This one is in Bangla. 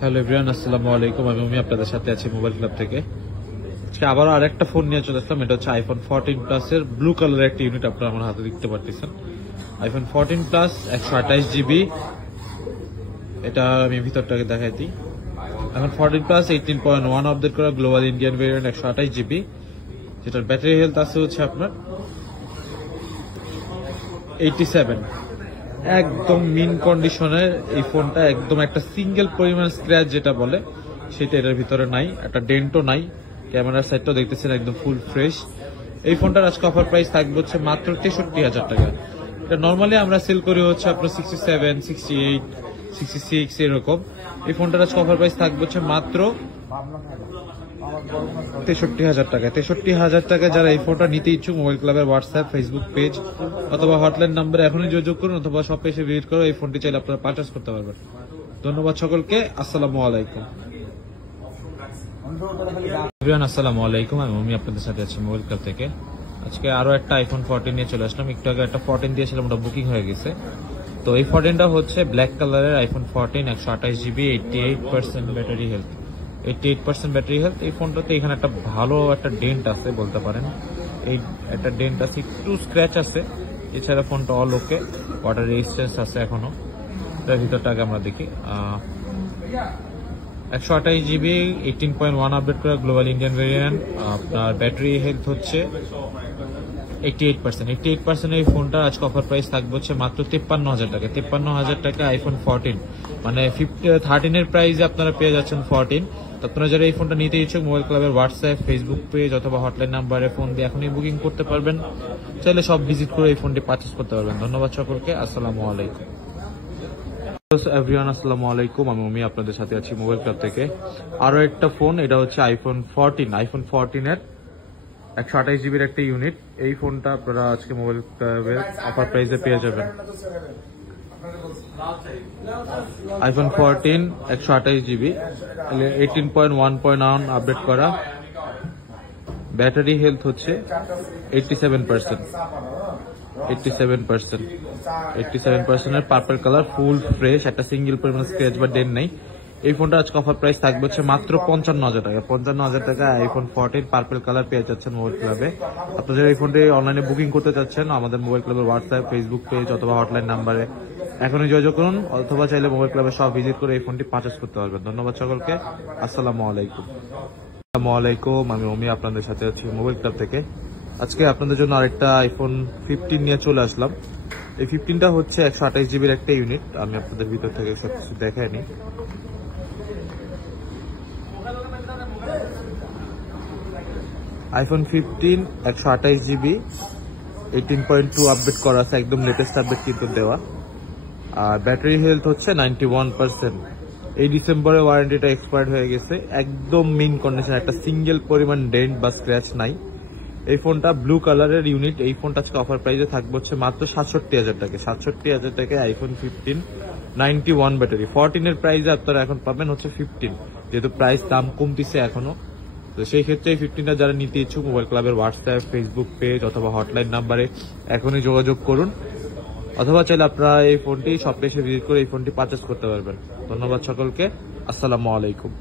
হ্যালো এভরিওয়ান, আসসালামু আলাইকুম। আমি আপনাদের সাথে আছি মোবাইল ক্লাব থেকে। আজকে আবারও আরেকটা ফোন নিয়ে চলে আসলাম। এটা হচ্ছে আইফোন 14 প্লাস এর ব্লু কালারের একটা ইউনিট আপনারা আমার হাতে দেখতে পাচ্ছেন। IPhone 14 plus 128 GB. এটা আমি ভিতরটাকে দেখাই দিই। এখন 14 প্লাস 18.1 আপডেট করা গ্লোবাল ইন্ডিয়ান ভেরিয়েন্ট 128 জিবি, যেটার ব্যাটারি হেলথ আছে হচ্ছে আপনার 87। একদম মিন কন্ডিশনের এই ফোনটা, একদম একটা সিঙ্গেল পরিমাণ স্ক্র্যাচ যেটা বলে সেটা এটার ভিতরে নাই, একটা ডেন্টও নাই। ক্যামেরার সাইডটাও দেখতেছেন একদম ফুল ফ্রেশ। এই ফোনটার আজকে অফার প্রাইস থাকবে হচ্ছে মাত্র 63,000 টাকা। এটা নর্মালি আমরা সেল করি হচ্ছে আপনার 67, 68, 66 এরকম। এই ফোনটার আজকে অফার প্রাইস থাকবে হচ্ছে মাত্র 63,000 টাকা। 63,000 টাকা যারা এই ফোনটা নিতে ইচ্ছুক, মোবাইল ক্লাবের হোয়াটসঅ্যাপ, ফেসবুক পেজ অথবা হটলাইন নাম্বারে এখনই যোগাযোগ করুন, অথবা শপে এসে ভিজিট করে এই ফোনটি চাইলে আপনারা পারচেজ করতে পারবেন। ধন্যবাদ সকলকে। আসসালামু আলাইকুম। আসসালামু আলাইকুম, আমি আপনাদের সাথে আছি মোবাইল ক্লাব থেকে। আজকে আরো একটা আইফোন 14 নিয়ে চলে আসলাম। একটু আগে একটা 14 দিয়েছিলাম, ওটা বুকিং হয়ে গেছে। তো এই 14টা হচ্ছে ব্ল্যাক কালারের iPhone 14, 128 GB, 88% battery health. 88% battery health. এই ফোনটাতে এখানে একটা ভালো একটা ডেন্ট আছে বলতে পারেন। এই একটা ডেন্ট আছে, একটু স্ক্র্যাচ আছে। এছাড়া ফোনটা অল ওকে, ওয়াটার রেজিস্ট্যান্স আছে এখনো। এটার ভিতরটাকে আমরা দেখি। 128 জিবি, 18.1 আপডেট করা গ্লোবাল ইন্ডিয়ান ভেরিয়েন্ট। আপনার ব্যাটারি হেলথ হচ্ছে 88%। 88% এই ফোনটা আজকে অফার প্রাইস থাকবে হচ্ছে মাত্র 53,000 টাকা। 53,000 টাকা আইফোন 14, মানে 13 এর প্রাইসে আপনারা পেয়ে যাচ্ছেন 14। তো আপনারা যারা এই ফোনটা নিতে ইচ্ছুক, মোবাইল ক্লাবের হোয়াটসঅ্যাপ, ফেসবুক পেজ অথবা হটলাইন নাম্বারে ফোন দিয়ে এখনই বুকিং করতে পারবেন। চাইলে সব ভিজিট করে এই ফোনটি পারচেজ করতে পারবেন। ধন্যবাদ সকলকে। আসসালামু আলাইকুম। এভরিওয়ান, আসসালামু আলাইকুম। আমি আপনাদের সাথে আছি মোবাইল ক্লাব থেকে। আরো একটা ফোন, এটা হচ্ছে আইফোন 14। আইফোন 14 এর 128 জিবির একটা ইউনিট। এই ফোনটা আপনারা আজকে মোবাইল ক্লাবের অফার প্রাইসে পেয়ে যাবেন। আইফোন 14 128 জিবি, 18.1 আপডেট করা। ব্যাটারি হেলথ হচ্ছে 87%। 87% এর পার্পল কালার, ফুল ফ্রেশ, একটা সিঙ্গেল পরিমাণ স্ক্র্যাচ বা ডেন্ট নেই। এই ফোনটা আজকে অফার প্রাইস থাকবে হচ্ছে মাত্র 55,000 টাকা। 55,000 টাকা আইফোন 14 পার্পল কালার পেয়ে যাচ্ছেন মোবাইল ক্লাবে। আপনারা এই ফোনটি অনলাইনে বুকিং করতে চাচ্ছেন, আমাদের মোবাইল ক্লাবের হোয়াটসঅ্যাপ, ফেসবুক পেজ অথবা হটলাইন নাম্বারে এখনই যোগাযোগ করুন, অথবা চাইলে মোবাইল ক্লাবের সব ভিজিট করে এই ফোনটি পারচেজ করতে পারবেন। ধন্যবাদ সকলকে। আসসালামু আলাইকুম। আসসালামু আলাইকুম, আমি আপনাদের সাথে আছি মোবাইল ক্লাব থেকে। আজকে আপনাদের জন্য আরেকটা আইফোন 15 নিয়ে চলে আসলাম। এই 15টা হচ্ছে 128 জিবির একটা ইউনিট। আমি আপনাদের ভিতর থেকে সবকিছু দেখাই নি। আইফোন 15 128 জিবি, 18.2 আপডেট করা আছে, একদম লেটেস্ট আপডেট কিন্তু দেওয়া। আর ব্যাটারি হেলথ হচ্ছে 91%। এই ডিসেম্বরে ওয়ারেন্টিটা এক্সপায়ার্ড হয়ে গেছে। একদম মিন কন্ডিশন, একটা সিঙ্গেল পরিমাণ ডেন্ট বা স্ক্র্যাচ নাই। এই ফোনটা ব্লু কালারের ইউনিট। এই ফোনটা আজকে অফার প্রাইসে থাকবে হচ্ছে মাত্র 67,000 টাকা। 67,000 টাকায় আইফোন 15 91 ব্যাটারি। 14 এর প্রাইসে আপনারা এখন পাবেন হচ্ছে 15, যেহেতু প্রাইস দাম কমতিছে এখনো। তো সেই ক্ষেত্রে এই 15টা যারা নিতে ইচ্ছুক, মোবাইল ক্লাবের হোয়াটসঅ্যাপ, ফেসবুক পেজ অথবা হটলাইন নাম্বারে এখনই যোগাযোগ করুন, অথবা চাইলে আপনারা এই ফোনটি শপে এসে ভিজিট করে এই ফোনটি পারচেজ করতে পারবেন। ধন্যবাদ সকলকে। আসসালামু আলাইকুম।